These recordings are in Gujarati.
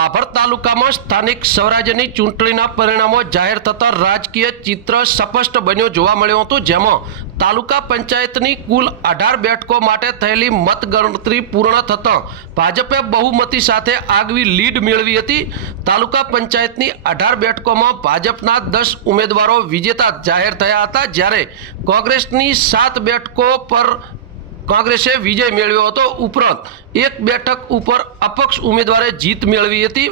ભાભર તાલુકામાં સ્થાનિક સ્વરાજ્યની ચૂંટણીના પરિણામો જાહેર થતાં રાજકીય ચિત્ર સ્પષ્ટ બન્યું જોવા મળ્યું હતું, જેમાં તાલુકા પંચાયતની કુલ 18 બેઠકો માટે થયેલી મતગણતરી પૂર્ણ થતાં ભાજપે બહુમતી સાથે આગવી લીડ મેળવી હતી। તાલુકા પંચાયતની 18 બેઠકોમાં ભાજપના 10 ઉમેદવારો વિજેતા જાહેર થયા હતા, જ્યારે કોંગ્રેસની 7 બેઠકો પર કોંગ્રેસે વિજય મેળવ્યો હતો। ઉપરાંત એક બેઠક ઉપર અપક્ષ ઉમેદવારે જીત મેળવી હતી।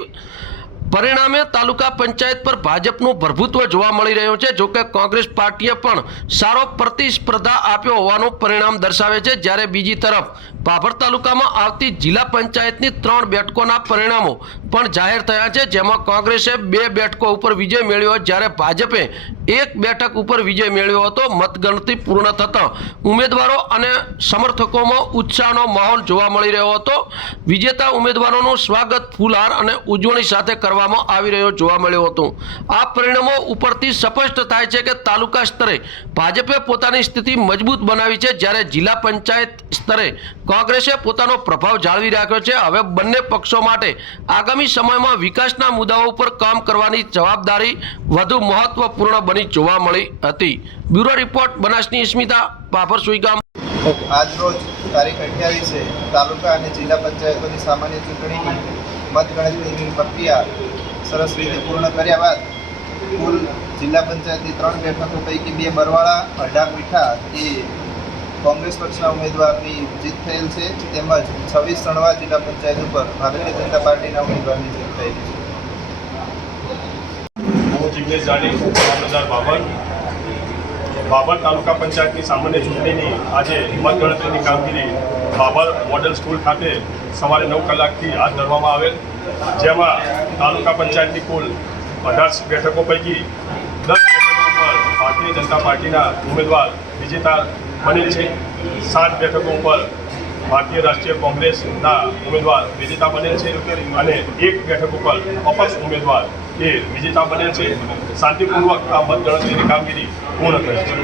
પરિણામે તાલુકા પંચાયત પર ભાજપનું પ્રભુત્વ જોવા મળી રહ્યું છે। જોકે કોંગ્રેસ પાર્ટીએ પણ સારો પ્રતિસ્પર્ધા આપ્યો હોવાનું પરિણામ દર્શાવે છે, જ્યારે બીજી તરફ ભાભર તાલુકામાં આવતી જિલ્લા પંચાયતની 3 બેઠકોના પરિણામો પણ જાહેર થયા છે, જેમાં કોંગ્રેસે 2 બેઠકો ઉપર વિજય મેળવ્યો, જ્યારે ભાજપે 1 બેઠક ઉપર વિજય મેળવ્યો હતો। મતગણતરી પૂર્ણ થતાં ઉમેદવારો અને સમર્થકોમાં ઉત્સાહનો માહોલ જોવા મળી રહ્યો હતો। વિજેતા ઉમેદવારોનું સ્વાગત ફૂલહાર અને ઉજવણી સાથે કરવામાં આવી રહ્યો જોવા મળ્યું હતું। આ પરિણામો ઉપરથી સ્પષ્ટ થાય છે કે તાલુકા સ્તરે ભાજપે પોતાની સ્થિતિ મજબૂત બનાવી છે, જ્યારે જિલ્લા પંચાયત સ્તરે કોંગ્રેસે પોતાનો પ્રભાવ જાળવી રાખ્યો છે। હવે બંને પક્ષો માટે આગામી સમયમાં વિકાસના મુદ્દાઓ પર કામ કરવાની જવાબદારી વધુ મહત્વપૂર્ણ બની જોવા મળી હતી। બ્યુરો રિપોર્ટ બનાસની સ્મિતા, ભાભર સુઈગામ। આજ રોજ તારીખ 28 તાલુકા અને જિલ્લા પંચાયતોની સામાન્ય ચૂંટણીની મતગણતરીની પ્રક્રિયા સરસ રીતે પૂર્ણ કર્યા બાદ કુલ જિલ્લા પંચાયતની 3 બેઠકો પૈકી 2 બરવાળા, 18 મીઠા એ કોંગ્રેસ પક્ષના ઉમેદવારની જીત થયેલ છે, તેમજ 26 સણવા જિલ્લા પંચાયત ઉપર ભારતીય જનતા પાર્ટીના ઉમેદવારની જીત થયેલી છે। હું જિગ્નેશ જાની, મામલતદાર ભાભર તાલુકા પંચાયતની સામાન્ય ચૂંટણીની આજે મતગણતરીની કામગીરી ભાભર મોડેલ સ્કૂલ ખાતે સવારે 9 કલાકથી હાથ ધરવામાં આવેલ, જેમાં તાલુકા પંચાયતની કુલ 18 બેઠકો પૈકી 10 બેઠકો ઉપર ભારતીય જનતા પાર્ટીના ઉમેદવાર વિજેતા બનેલ છે। 7 બેઠકો ઉપર ભારતીય રાષ્ટ્રીય કોંગ્રેસના ઉમેદવાર વિજેતા બનેલ છે અને 1 બેઠક ઉપર અપક્ષ ઉમેદવાર એ વિજેતા બનેલ છે। શાંતિપૂર્વક આ મતગણતરીની કામગીરી પૂર્ણ થઈ છે।